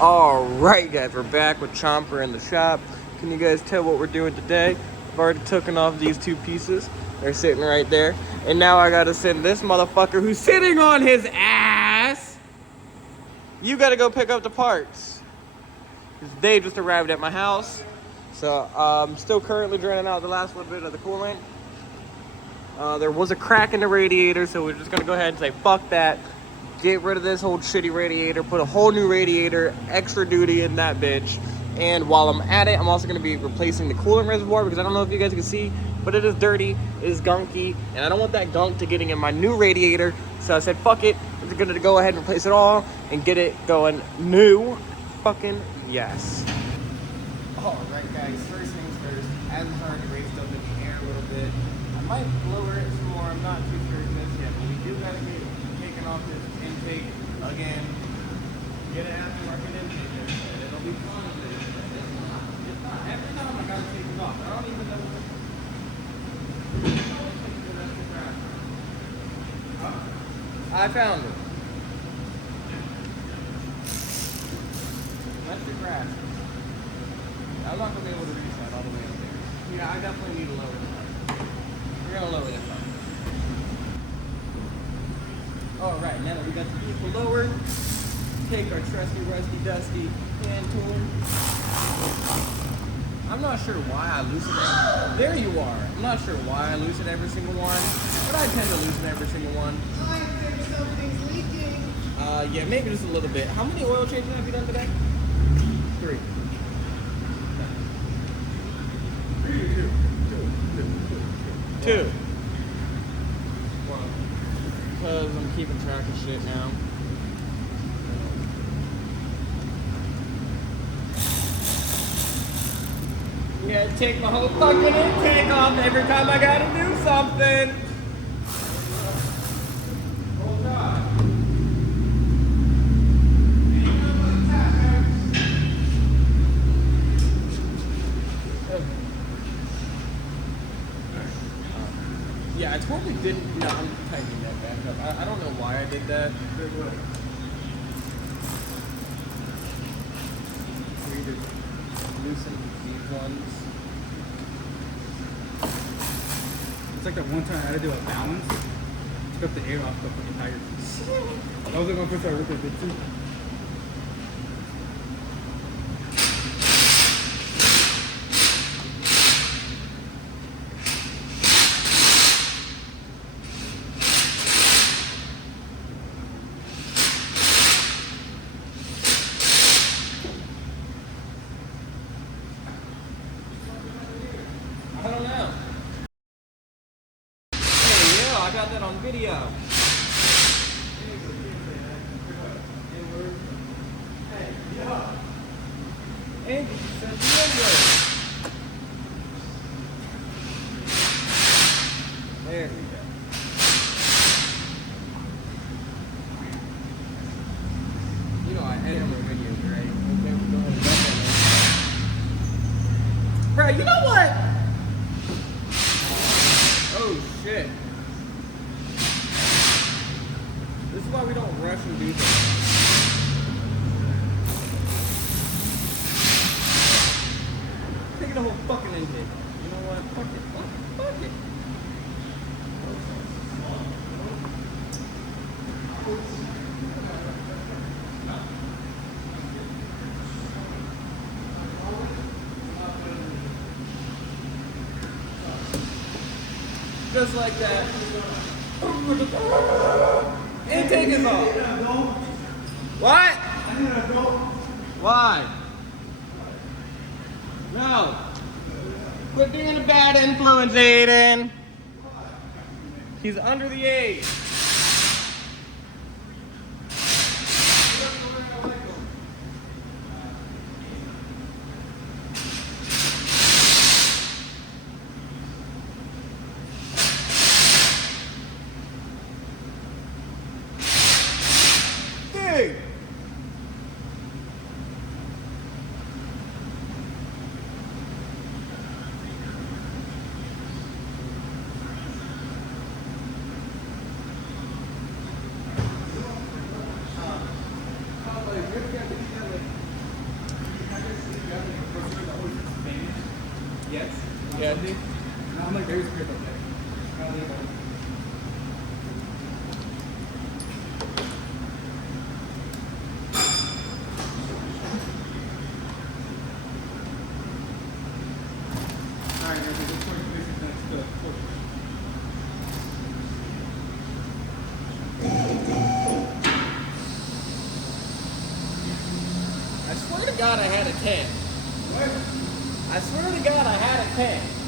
Alright guys, we're back with Chomper in the shop. Can you guys tell what we're doing today? I've already taken off these two pieces. They're sitting right there. And now I gotta send this motherfucker who's sitting on his ass. You gotta go pick up the parts. They just arrived at my house. So I'm still currently draining out the last little bit of the coolant. There was a crack in the radiator, so we're just gonna go ahead and say fuck that. Get rid of this whole shitty radiator, put a whole new radiator, extra duty in that bitch. And while I'm at it, I'm also gonna be replacing the coolant reservoir because I don't know if you guys can see, but it is dirty, it is gunky, and I don't want that gunk to getting in my new radiator. So I said, fuck it, we're gonna go ahead and replace it all and get it going new. Fucking yes. All right guys, first things first, as it's already raised up in the air a little bit, I might lower it some more, I'm not too sure just yet, but we do gotta get taking off this intake again, get it aftermarket intake, and it'll be fun. It's not, every time I gotta take it off, I don't even know what. I found it. That's the grass. I'm not gonna be able to reach that all the way up there. Yeah, I definitely need to lower this up. We're gonna lower this up. Alright, now that we got the vehicle lowered, take our trusty, rusty, dusty hand tool. I'm not sure why I loosen it. There you are. I'm not sure why I loosen every single one, but I tend to loosen every single one. I think something's leaking. Yeah, maybe just a little bit. How many oil changes have you done today? 3. 2. Because I'm keeping track of shit now. Yeah, take my whole fucking intake off every time I gotta do something. Hold on. Yeah, I totally didn't. No, I'm tightening that back up. I don't know why I did that. Loosen these ones. It's like that one time I had to do a balance. Took up the air off the fucking tires. I was gonna push our rip a bit too. I don't know. Hey, yeah, I got that on video. Hey, yeah. Andy said the N-word. There we go. You know I edit my videos, right? Okay, we're going to that one. Bro, you know what? Oh shit. This is why we don't rush and do things. Take the whole fucking intake. You know what? Fuck it. Fuck it. Just like that. Intake is off. What? Why? No. Quit being a bad influence, Aiden. He's under the age. dude. No, I'm like very scared of that. Alright, guys, this point is next to I swear to God I had a 10. what? I swear to God I had a 10.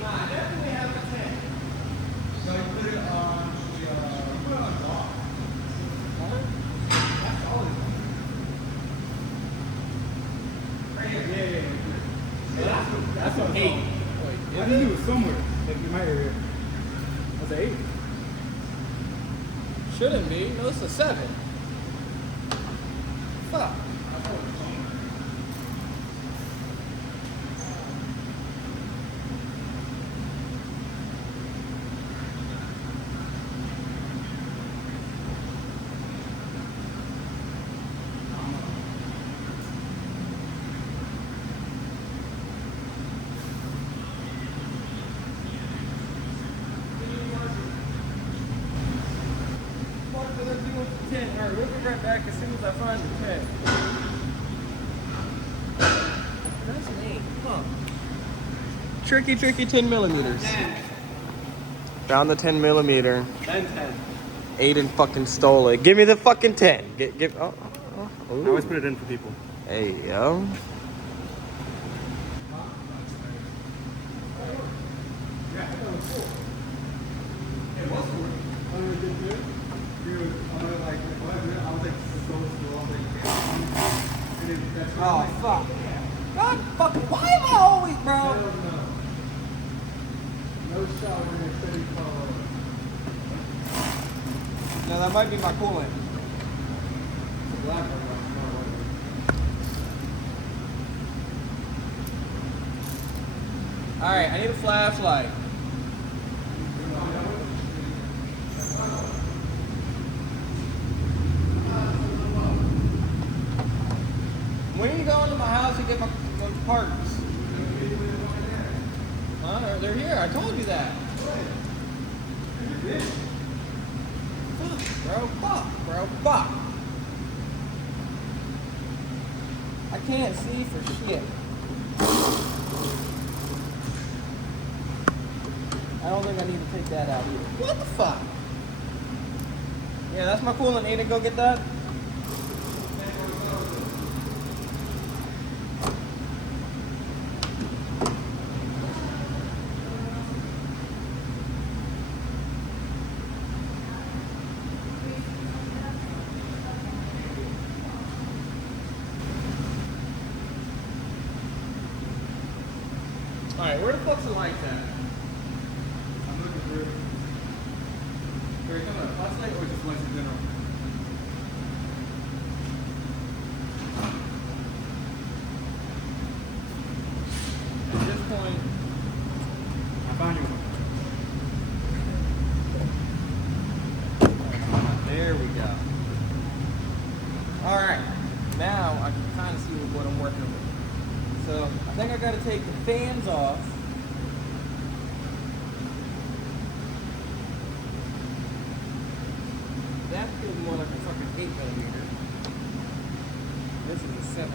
Nah, I definitely have a 10. So you put it on the, you put it on block. That's all it is. Right here, yeah. That's an 8. I think it was somewhere, like in my area. That's an 8. Shouldn't be. No, it's a 7. Fuck. Alright, we'll be right back as soon as I find the 10. That's an 8. Huh. Tricky 10 millimeters. 10. Found the 10 millimeter. 10. Aiden fucking stole it. Give me the fucking 10. Give. Oh. I always put it in for people. Hey, yo. Yeah, I thought it was cool. It was cool. Dude, I was like, what? I was like, so slow. I was like, yeah. And then that's Oh, fuck. God fucking. Why am I always, bro? no. No shot when they're steady follow. No, that might be my coolant. Black one. Alright, I need a flashlight. When are you going to my house to get my parts? They're here. I told you that. Fuck, bro. I can't see for shit. I don't think I need to take that out either. What the fuck? Yeah, that's my coolant. Need to go get that? Alright, where the fuck's the lights at? I'm looking for it. Are you talking about a flashlight or just lights in general? At this point, I found you one. there we go. Alright, now I can kind of see what I'm working with. So, I think I gotta take the fans off. That feels more like a fucking 8 millimeter. This is a 7.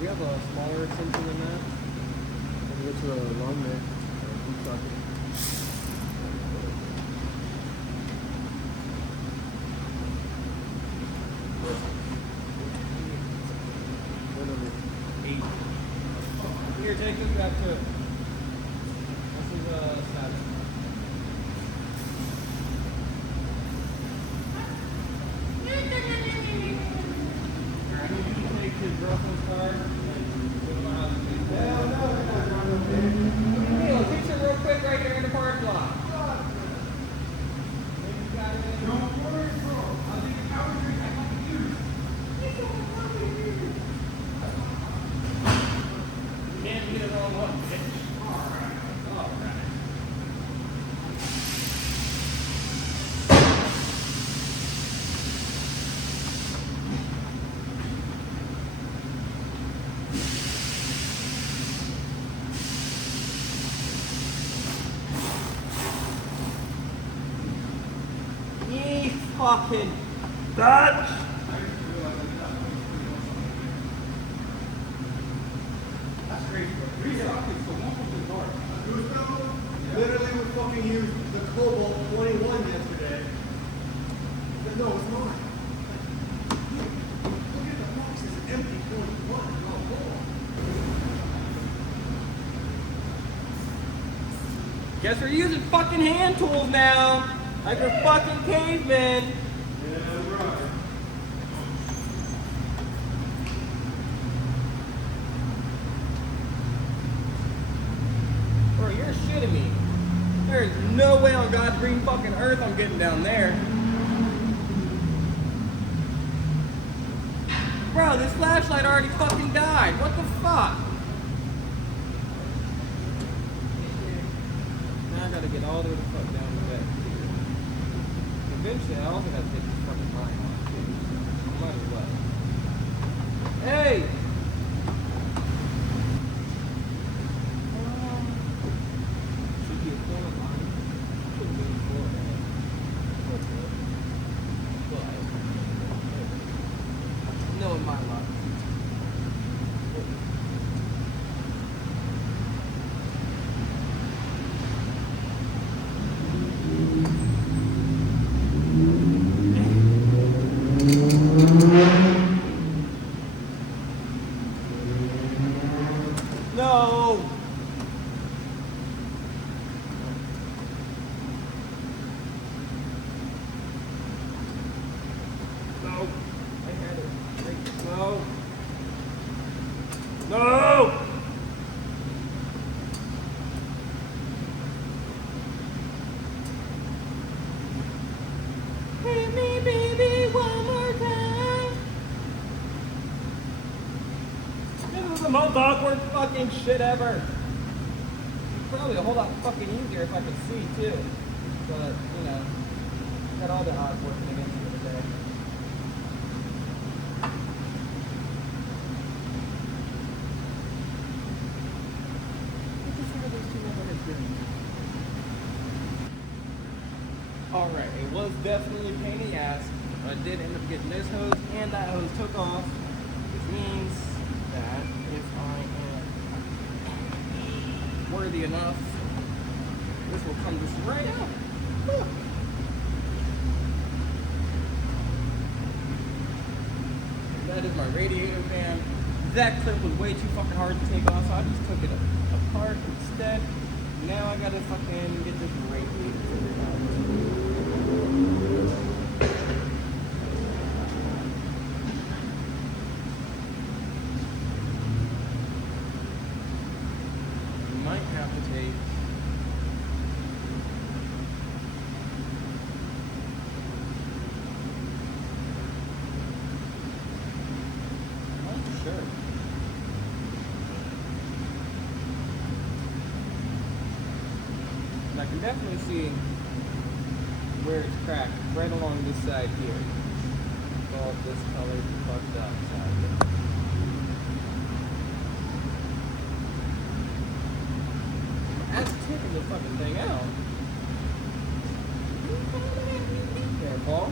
We have a smaller extension than that. It's a long neck. Here, take this back too. This is status. I need you to take his girlfriend's car and go to my house. Hey, let's fix it real quick right here in the parking lot. Don't worry, bro. I'll take a power drink. I got the use. fucking Dutch. That's crazy, bro. 3 sockets, so one was the dark. Literally, we fucking used the Cobalt 21 yesterday. But no, it's not. Look at the box, it's an empty 21. No, hold on. Guess we're using fucking hand tools now. Like we're fucking cavemen. Yeah, right. Bro, you're shitting me. There's no way on God's green fucking earth I'm getting down there. Bro, this flashlight already fucking died. What the fuck? Now I gotta get all the way the fuck down the back. Eventually, I also gotta take this fucking line off. Might as well. Hey! Should be a corner line. Should be a corner line. No, in my life. No! No! I had it. No! No! Hit me, baby, one more time. This is the most awkward fucking shit ever. Probably a whole lot fucking easier if I could see too. But, you know, got all the odds working against me today. Alright, it was definitely a pain in the ass, but I did end up getting this hose and that hose took off, which means that if I am worthy enough, this will come just right out. Look. That is my radiator fan. That clip was way too fucking hard to take off, so I just took it apart instead. Now I gotta fucking get this radiator figured out. Might have to take I'm not sure. And I can definitely see where it's cracked right along this side here. It's all this color fucked up side here. That's tipping the fucking thing out. Careful.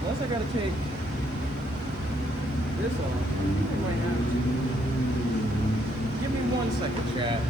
Unless I gotta take this off. I might have to. Give me 1 second, chat.